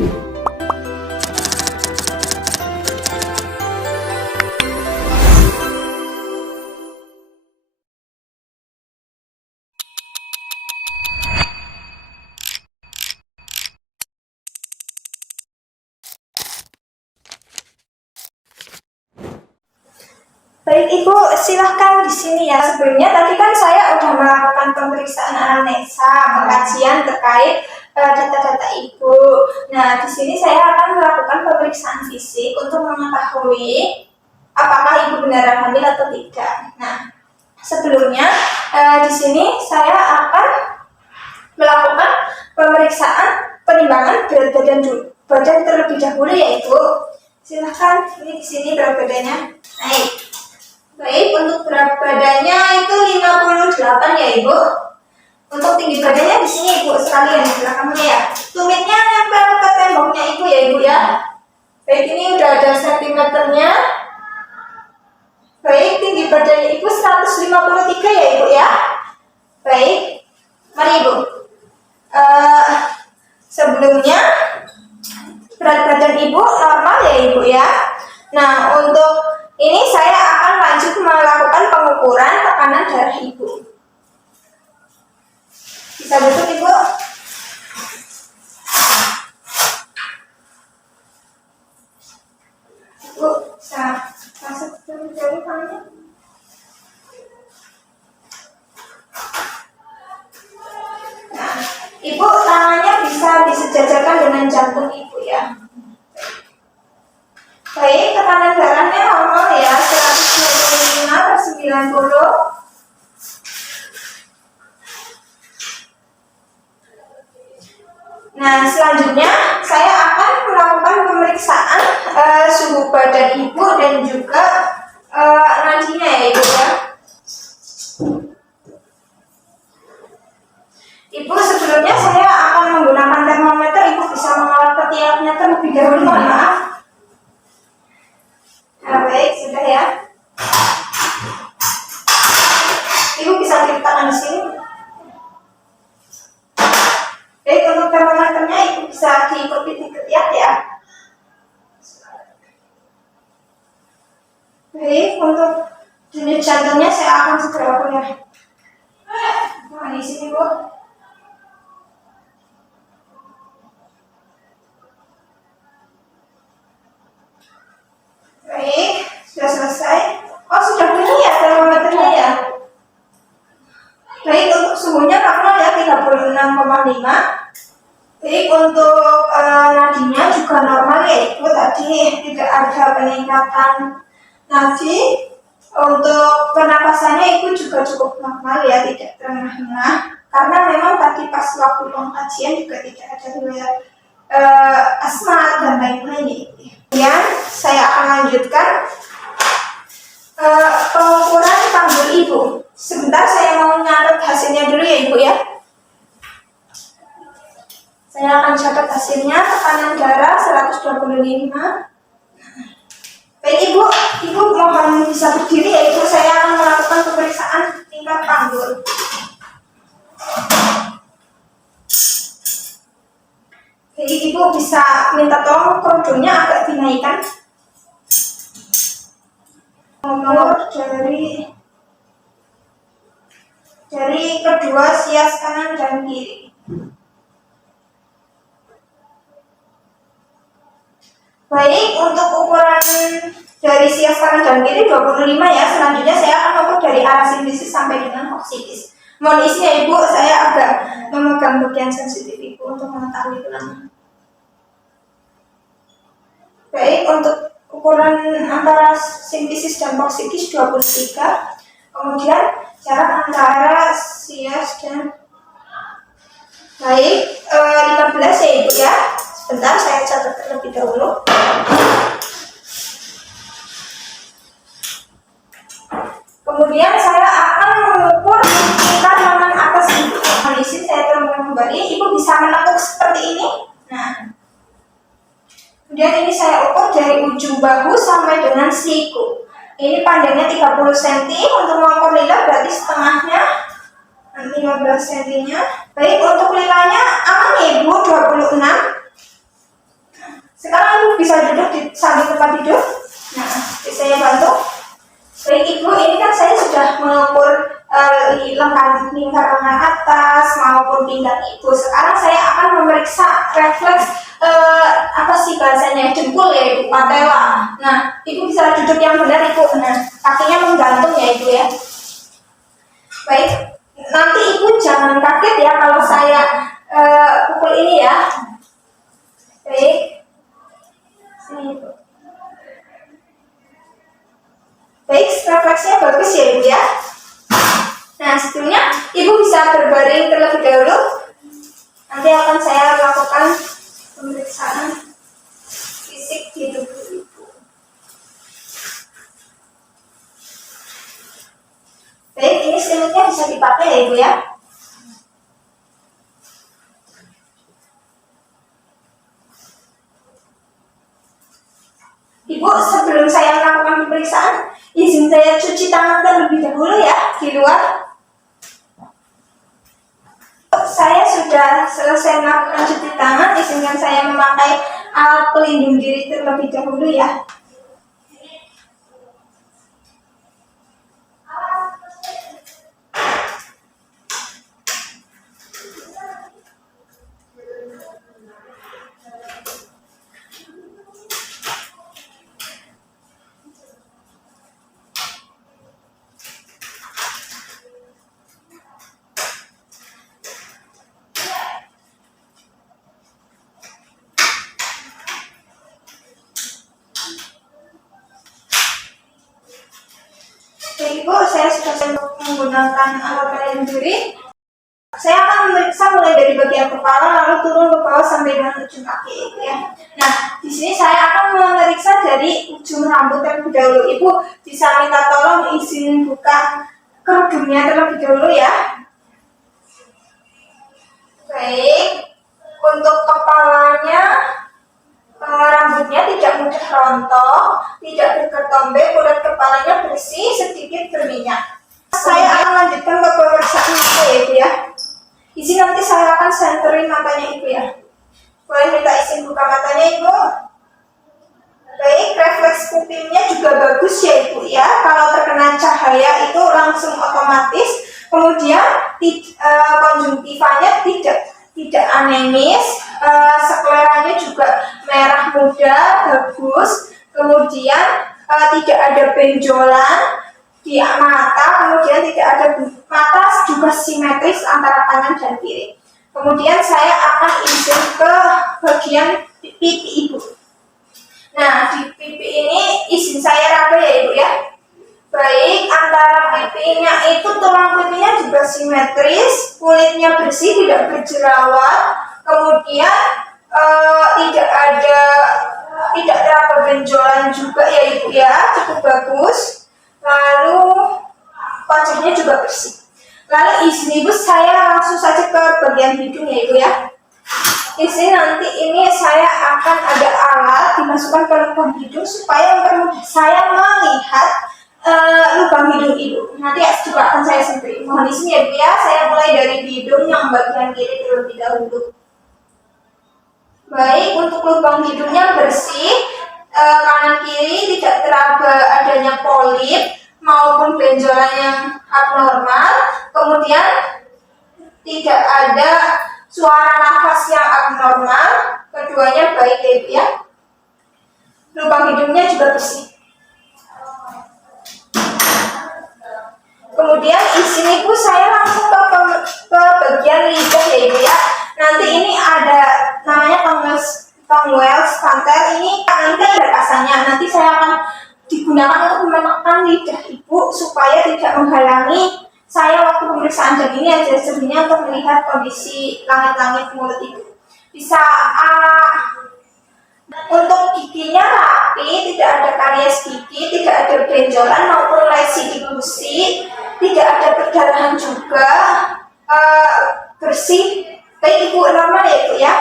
Baik Ibu, silahkan di sini ya. Sebelumnya tadi kan saya sudah melakukan pemeriksaan anamnesa, pengkajian terkait data-data Ibu. Nah, di sini saya akan melakukan pemeriksaan fisik untuk mengetahui apakah Ibu benar hamil atau tidak. Nah, sebelumnya di sini saya akan melakukan pemeriksaan penimbangan berat badan terlebih dahulu ya Ibu. Silahkan, ini di sini berat badannya naik. Baik, untuk berat badannya itu 58 ya Ibu. Untuk tinggi badannya di sini Ibu sekalian di belakangnya ya. Tumitnya nempel ke temboknya Ibu ya Ibu ya. Baik, ini udah ada sentimeternya. Baik, tinggi badannya Ibu 153 ya Ibu ya. Baik, mari Ibu. Sebelumnya berat badan Ibu normal ya Ibu ya. Nah, untuk ini saya akan lanjut melakukan pengukuran tekanan darah Ibu. Bisa duduk Ibu. Ibu bisa masuk dulu dari tangannya. Nah, Ibu tangannya bisa disejajarkan dengan jantung Ibu ya. Baik, tekanan darahnya normal ya, 125/90. Nah, selanjutnya saya akan melakukan pemeriksaan suhu badan Ibu dan juga nadinya ya Ibu ya. Ibu, sebelumnya saya akan menggunakan termometer. Ibu bisa mengawal ketiaknya terlebih dahulu, mohon maaf. Nah, baik, sudah ya. Ibu bisa diletakkan di sini. Baik, untuk termometernya Ibu bisa diikuti di ketiak ya. Baik, untuk denyut jantungnya saya akan segera ukur ya. Nah, di sini Bu. Baik, sudah selesai. Oh, sudah bunyi ya termometernya ya. Baik, untuk suhunya normal ya 36,5. Baik, untuk nadinya juga normal ya Ibu. Tadi tidak ada peningkatan nadi. Untuk pernapasannya Ibu juga cukup normal ya, tidak terengah-engah. Karena memang tadi pas waktu pengkajian juga tidak ada riwayat asma dan lain-lain ya Ibu. Kemudian saya akan lanjutkan pengukuran panggul Ibu. Sebentar, saya mau nyatet hasilnya dulu ya Ibu ya. Saya akan catat hasilnya. Tekanan darah 125. Baik Ibu mohon bisa berdiri ya Ibu. Saya akan melakukan pemeriksaan tingkat panggul. Jadi Ibu bisa minta tolong kerudungnya agak dinaikkan. Nomor dari kedua sias kanan dan kiri. Baik, untuk ukuran dari sias kanan dan kiri 25 ya. Selanjutnya saya akan ukur dari arah simfisis sampai dengan koksitis. Mohon isinya Ibu, saya agak memegang bagian sensitif Ibu untuk mengetahui ulangan. Baik, untuk ukuran antara simfisis dan koksitis 23. Kemudian jarak antara sias dan baik 15 ya Ibu ya. Sebentar, saya catat terlebih dahulu. Kemudian saya akan mengukur tingkat lengan atas Ibu. Kondisi saya turunkan kembali. Ibu bisa menekuk seperti ini. Nah, kemudian ini saya ukur dari ujung bahu sampai dengan siku. Ini panjangnya 30 cm. Untuk mengukur lila berarti setengahnya 15 cm-nya. Baik, untuk lilanya aman ya Ibu, 26. maupun pinggang ibu. Sekarang saya akan memeriksa refleks apa sih bahasanya, dengkul ya ibu, patella. Nah, ibu bisa duduk yang benar ibu. Nah, kakinya menggantung ya ibu ya. Baik, nanti ibu jangan kaget ya kalau saya pukul ini ya. Baik, sini ibu. Baik, refleksnya bagus ya ibu ya. Nah, sebelumnya ibu bisa berbaring terlebih dahulu. Nanti akan saya lakukan pemeriksaan fisik di tubuh ibu. Baik, ini selimutnya bisa dipakai ya ibu ya. Ibu, sebelum saya melakukan pemeriksaan, izin saya cuci tangan terlebih dahulu ya di luar. Saya sudah selesai melakukan cuci tangan, izinkan saya memakai alat pelindung diri terlebih dahulu ya. Ibu, saya sudah menggunakan alat pelindung diri. Saya akan memeriksa mulai dari bagian kepala lalu turun ke bawah sampai dengan ujung kaki ya. Nah, di sini saya akan memeriksa dari ujung rambut terlebih dahulu. Ibu bisa minta tolong izin buka kerudungnya terlebih dahulu ya. Baik, untuk kepalanya rambutnya tidak mudah rontok, tidak berketombe, kulit kepalanya bersih, sedikit berminyak. Saya akan lanjutkan ke pemeriksaan mata ya ibu ya. Izin nanti saya akan senterin matanya ibu ya. Boleh minta izin buka matanya ibu. Baik, refleks pupilnya juga bagus ya ibu ya. Kalau terkena cahaya itu langsung otomatis. Kemudian konjungtivanya tidak anemis, skleranya juga merah muda, bagus. Kemudian tidak ada benjolan di mata, kemudian tidak ada mata juga simetris antara kanan dan kiri. Kemudian saya akan izin ke bagian pipi ibu. Nah, di pipi ini izin saya raba ya ibu ya. Baik, antara pipinya itu tulang pipinya juga simetris, kulitnya bersih, tidak berjerawat, kemudian tidak ada benjolan juga ya ibu ya, cukup bagus. Lalu wajahnya juga bersih. Lalu izin ibu saya langsung saja ke bagian hidung ya ibu ya. Izin nanti ini saya akan ada alat dimasukkan ke lubang hidung supaya mempermudah saya melihat lubang hidung ibu. Nanti juga akan saya sentuh. Mohon izin ya ibu ya, saya mulai dari hidung yang bagian kiri terlebih dahulu. Baik, untuk lubang hidungnya bersih, kanan kiri tidak teraba adanya polip maupun benjolan yang abnormal, kemudian tidak ada suara nafas yang abnormal, keduanya baik ya ibu ya. Lubang hidungnya juga bersih. Kemudian izin ibu saya langsung ke bagian lidah ya ibu ya. Nanti ini ada namanya tongue wells pantel, ini nanti ada rasanya. Nanti saya akan digunakan untuk menekan lidah ibu supaya tidak menghalangi saya waktu pemeriksaan. Dan ini ada jadinya untuk melihat kondisi langit-langit mulut ibu. Bisa untuk giginya rapi, tidak ada karies gigi, tidak ada benjolan maupun lesi di gusi, tidak ada perdarahan juga, bersih. Baik ibu, normal ya ibu ya.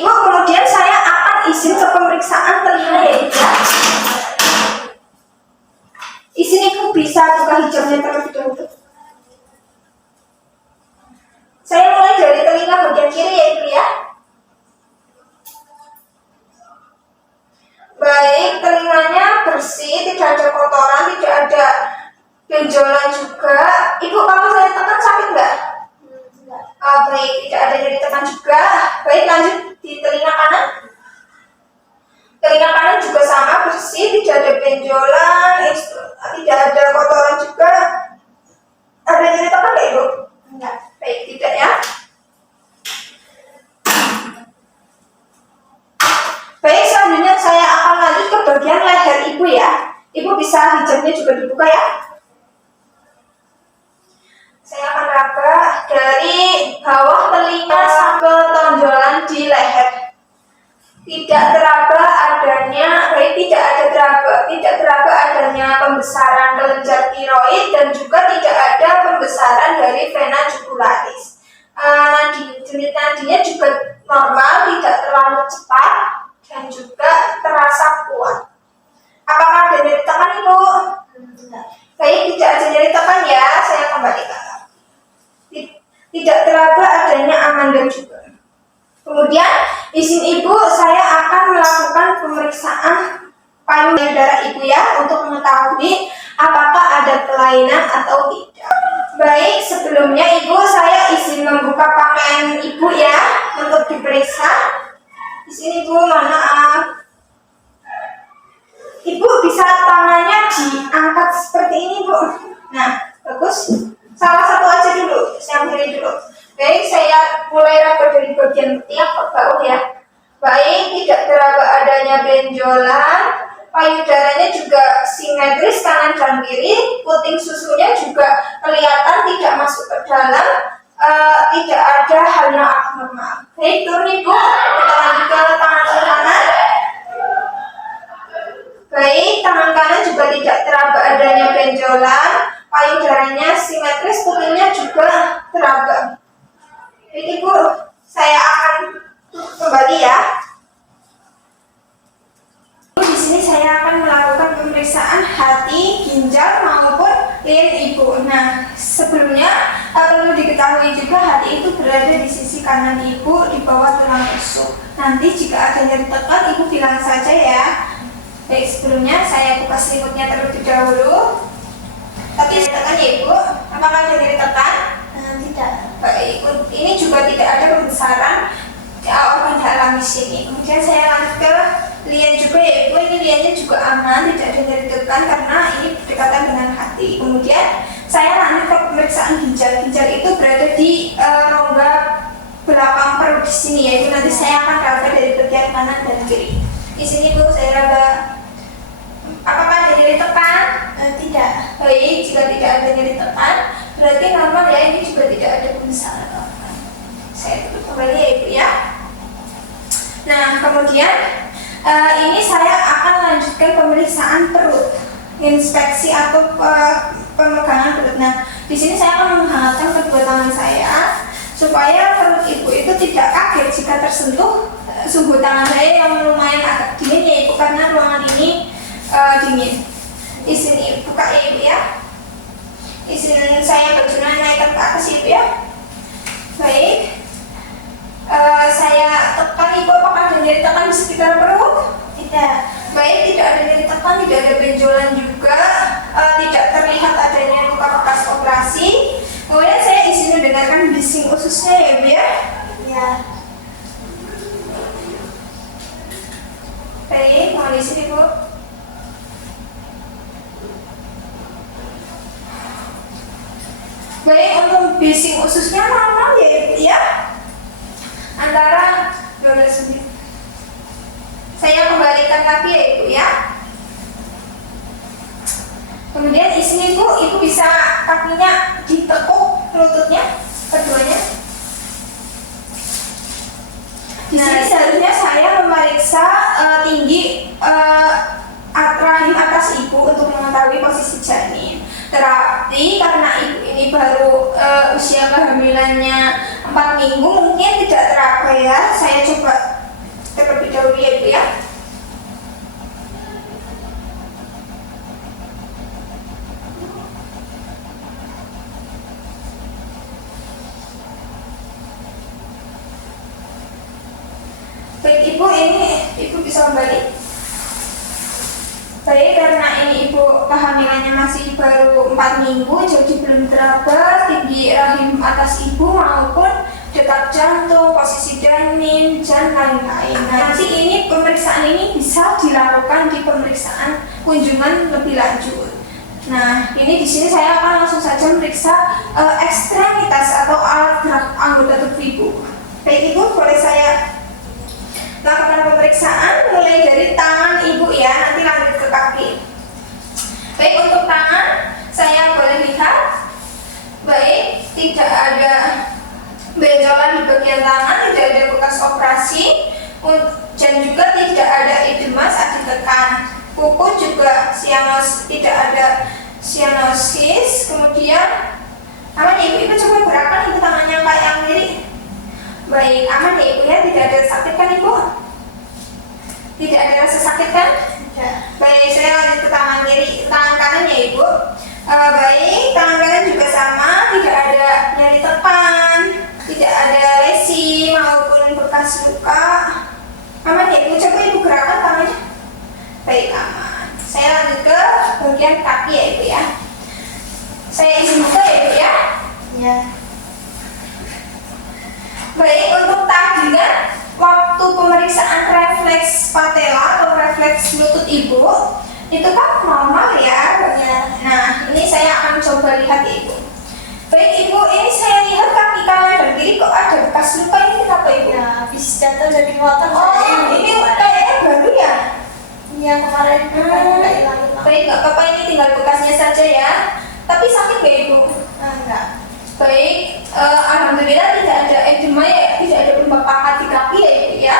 Ibu, kemudian saya akan izin ke pemeriksaan telinga ya ibu ya. Izin ibu bisa buka hijabnya terlebih dahulu. Saya mulai dari telinga bagian kiri ya ibu ya. Baik, telinganya bersih, tidak ada kotoran, tidak ada benjolan juga. Ibu, kalau saya tekan sakit nggak? Baik, tidak ada Baik, lanjut di telinga kanan. Telinga kanan juga sama, bersih, tidak ada benjolan, tidak ada kotoran juga. Ada nyeri tekan nggak Ibu? Enggak. Baik, tidak ya. Baik, selanjutnya saya akan lanjut ke bagian leher Ibu ya. Ibu bisa hijabnya juga dibuka ya. Saya akan raba dari bawah telinga sampai tonjolan di leher. Tidak teraba adanya, tidak teraba adanya pembesaran kelenjar tiroid dan juga tidak ada pembesaran dari vena jugularis. Nadinya juga normal, tidak terlalu cepat dan juga terasa kuat. Apakah ada nyeri tekan Ibu? Baik, tidak ada nyeri tekan ya. Saya kembalikan. Tidak teraba adanya amandel juga. Kemudian izin Ibu, saya akan melakukan pemeriksaan payung darah Ibu ya untuk mengetahui apakah ada kelainan atau tidak. Baik, sebelumnya Ibu saya izin membuka pakaian Ibu ya untuk diperiksa. Di sini Ibu, mohon maaf. Ibu bisa tangannya diangkat seperti ini Bu. Nah, bagus. Salah satu aja dulu, yang kiri dulu. Baik, saya mulai raba dari bagian ketiak ke bawah ya. Baik, tidak teraba adanya benjolan, payudaranya juga simetris kanan dan kiri, puting susunya juga kelihatan tidak masuk ke dalam, tidak ada hal yang abnormal. Baik, turun Ibu, kita lanjut ke tangan kanan. Baik, tangan kanan juga tidak teraba adanya benjolan, payudaranya simetris, putingnya juga teraba. Jadi Ibu, saya akan kembali ya. Di sini saya akan melakukan pemeriksaan hati, ginjal maupun lien Ibu. Nah, sebelumnya perlu diketahui juga hati itu berada di sisi kanan Ibu di bawah tulang rusuk. Nanti jika ada nyeri tekan, Ibu bilang saja ya. Baik, sebelumnya saya buka selimutnya terlebih dahulu. Tapi tekan ya Ibu, apakah ada nyeri tekan? Tidak. Baik, ini juga tidak ada pembesaran organ dalam di sini. Kemudian saya lanjut ke lien juga ya Ibu. Ini liennya juga aman, tidak ada nyeri tekan karena ini berdekatan dengan hati. Kemudian saya lanjut ke pemeriksaan ginjal. Ginjal itu berada di rongga belakang perut di sini ya Ibu. Nanti saya akan raba dari bagian kanan dan kiri. Di sini Bu, saya raba. Apakah ada nyeri tekan? Tidak. Baik, jika tidak ada nyeri tekan, berarti normal ya, ini juga tidak ada pembesaran organ. Saya tutup kembali ya Ibu ya. Nah, kemudian ini saya akan lanjutkan pemeriksaan perut, inspeksi atau pemegangan perut. Nah, di sini saya akan menghangatkan kedua tangan saya supaya perut Ibu itu tidak kaget jika tersentuh suhu tangan saya yang lumayan agak dingin ya Ibu, karena ruangan ini dingin. Izin Ibu buka ya Ibu ya. Izin saya berjalan naikkan ke atas Ibu ya. Baik, saya tekan Ibu, apakah ada nyeri tekan di sekitar perut? Tidak. Baik, tidak ada nyeri tekan, tidak ada benjolan juga, tidak terlihat adanya luka bekas operasi. Kemudian saya izin mendengarkan bising ususnya ya Ibu ya. Ya. Baik, mau di sini Bu. Baik, untuk bising ususnya normal ya Ibu ya. Antara 12 menit. Saya kembalikan lagi ya Ibu ya. Kemudian di sini Ibu bisa kakinya ditekuk lututnya keduanya. Di sini seharusnya saya memeriksa tinggi rahim atas Ibu untuk mengetahui posisi janin. Terapi karena Ibu ini baru usia kehamilannya 4 minggu, mungkin tidak teraba ya. Saya coba terlebih dahulu ya Ibu ya. Baik Ibu, ini Ibu bisa kembali. Baik, karena ini Ibu kehamilannya masih baru 4 minggu, jadi belum teraba tinggi rahim atas Ibu maupun detak jantung, posisi janin, dan lain-lain. Nah, nanti ini pemeriksaan ini bisa dilakukan di pemeriksaan kunjungan lebih lanjut. Nah, ini di sini saya akan langsung saja memeriksa ekstremitas atau alat gerak anggota tubuh ibu. Baik ibu, boleh saya lakukan pemeriksaan mulai dari tangan ibu ya, nanti lanjut ke kaki. Baik, untuk tangan saya boleh lihat. Baik, tidak ada benjolan di bagian tangan, tidak ada bekas operasi, dan juga tidak ada edema saat ditekan. Kuku juga tidak ada sianosis. Kemudian aman ya ibu, coba gerakan ibu tangannya kayak yang kiri. Baik, aman ya ibu ya, tidak ada sakit kan ibu? Tidak ada rasa sakit kan? Tidak. Baik, saya lanjut ke tangan kiri, tangan kanan ya ibu. Baik, tangan kanan juga sama, tidak ada nyeri tekan, tidak ada lesi maupun bekas luka. Aman ya ibu, coba ibu gerakan tangannya. Baik, aman. Saya lanjut ke bagian kaki ya ibu ya. Saya izin buka ya ibu ya. Ya. Baik, untuk tadi kan waktu pemeriksaan refleks patella atau refleks lutut ibu itu kan normal ya. Nah, ini saya akan coba lihat ya ibu. Baik ibu, ini saya lihat kaki kanan dan kiri kok ada bekas luka, ini kenapa ibu? Ya, habis jatuh dari motor. Ini kayaknya baru ya? Iya, kemarin nggak hilang. Baik, nggak apa-apa, ini tinggal bekasnya saja ya. Tapi sakit nggak ibu? Enggak. Baik, alhamdulillah tidak ada edema ya, tidak ada pembengkakan di kaki ya ibu ya.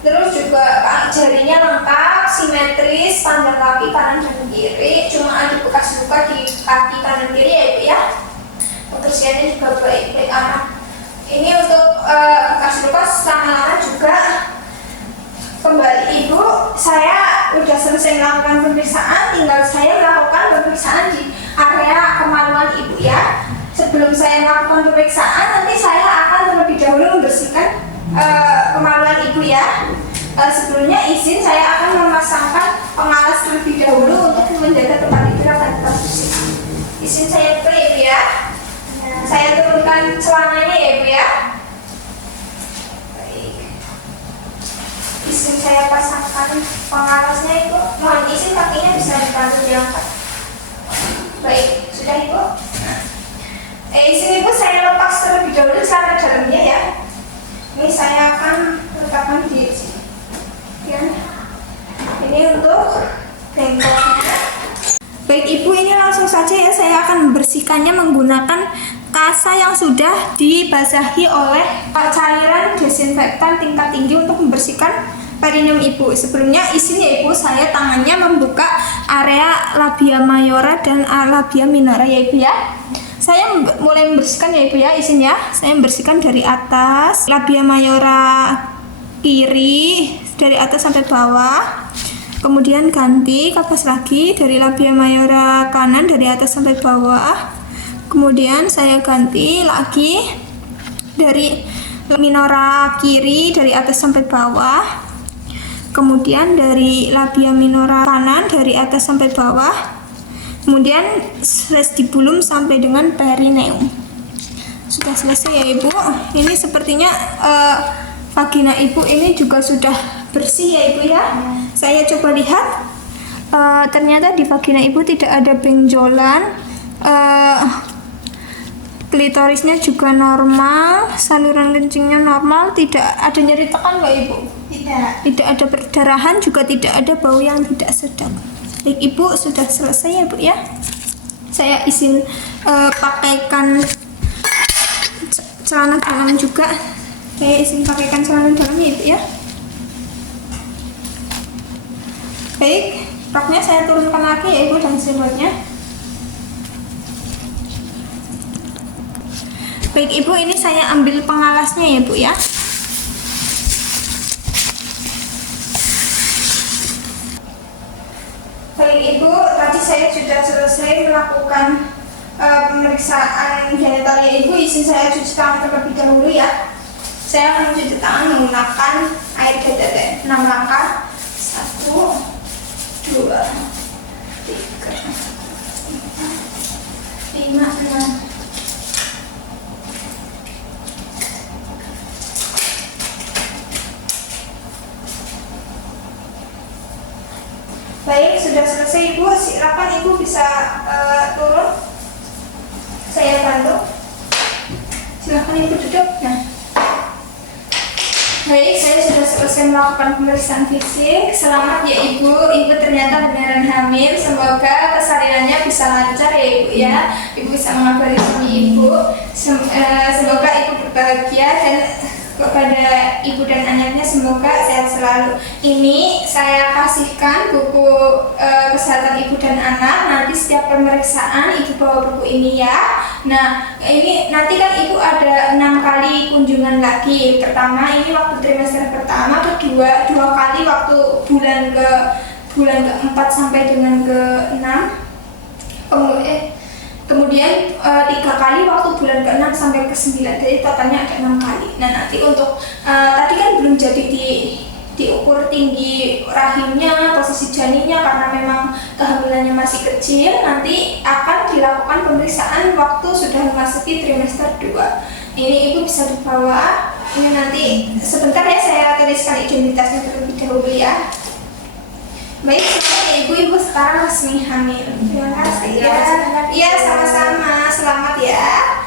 Terus juga jarinya lengkap, simetris, panjang kaki kanan dan kiri. Cuma ada bekas luka di kaki kanan kiri ya ibu ya. Kebersihannya juga baik-baik aman. Ini untuk bekas luka lama-lama juga kembali ibu. Saya udah selesai melakukan pemeriksaan, tinggal saya melakukan pemeriksaan di area kemaluan ibu ya. Sebelum saya melakukan pemeriksaan, nanti saya akan terlebih dahulu membersihkan kemaluan ibu ya. Sebelumnya izin saya akan memasangkan pengalas terlebih dahulu untuk menjaga tempat tidur agar tetap bersih. Izin saya buka ya ibu ya. Saya turunkan celananya ya ibu ya. Baik. Izin saya pasangkan pengalasnya ibu. Mohon izin kakinya bisa dibantu diangkat. Baik, sudah ibu. Izin ibu saya lepas terlebih dahulu celana dalamnya ya. Ini saya akan letakkan di sini. Ya. Ini untuk bengkoknya. Baik ibu, ini langsung saja ya saya akan membersihkannya menggunakan kasa yang sudah dibasahi oleh cairan desinfektan tingkat tinggi untuk membersihkan perineum ibu. Sebelumnya izin ya ibu, saya tangannya membuka area labia mayora dan labia minora ya ibu ya. Saya mulai membersihkan ya ibu ya, izin ya. Saya membersihkan dari atas labia mayora kiri dari atas sampai bawah. Kemudian ganti kapas lagi dari labia mayora kanan dari atas sampai bawah. Kemudian saya ganti lagi dari minora kiri dari atas sampai bawah. Kemudian dari labia minora kanan dari atas sampai bawah. Kemudian vestibulum sampai dengan perineum. Sudah selesai ya ibu. Ini sepertinya vagina ibu ini juga sudah bersih ya ibu ya. Saya coba lihat, ternyata di vagina ibu tidak ada benjolan, klitorisnya juga normal, saluran kencingnya normal, tidak ada nyeri tekan nggak ibu? Tidak ada perdarahan, juga tidak ada bau yang tidak sedap. Baik ibu, sudah selesai ya bu ya. Saya izin pakaikan celana dalam juga. Saya izin pakaikan celana dalamnya ibu ya. Baik, roknya saya turunkan lagi ya ibu dan selimutnya. Baik ibu, ini saya ambil pengalasnya ya bu ya. Baik ibu, tadi saya sudah selesai melakukan pemeriksaan genitalia ibu. Izin saya cuci tangan terlebih dahulu ya. Saya akan mencuci tangan menggunakan air DDT 6 langkah. 1, 2, 3, 4, 5, 6. Baik, sudah selesai Ibu. Silakan Ibu bisa turun. Saya bantu. Silakan Ibu duduk. Nah, baik, saya sudah selesai melakukan pemeriksaan fisik. Selamat ya Ibu. Ibu ternyata beneran hamil. Semoga persalinannya bisa lancar ya Ibu ya. Ibu bisa mengabari suami Ibu. Semoga Ibu berbahagia dan kepada ibu dan anaknya semoga sehat selalu. Ini saya kasihkan buku kesehatan ibu dan anak. Nanti setiap pemeriksaan ibu bawa buku ini ya. Nah, ini nanti kan ibu ada 6 kali kunjungan lagi. Pertama ini waktu trimester pertama, kedua 2 kali waktu bulan keempat sampai dengan ke-6. Kemudian 3 kali waktu bulan ke-6 sampai ke-9, jadi totalnya ada 6 kali. Nah nanti untuk tadi kan belum jadi diukur tinggi rahimnya, posisi janinnya karena memang kehamilannya masih kecil. Nanti akan dilakukan pemeriksaan waktu sudah memasuki trimester 2. Ini ibu bisa dibawa. Ini nanti sebentar ya, saya tuliskan identitasnya terlebih dahulu ya. Baik, semuanya ibu sekarang resmi hamil. Terima kasih ya. Iya, sama-sama. Selamat ya.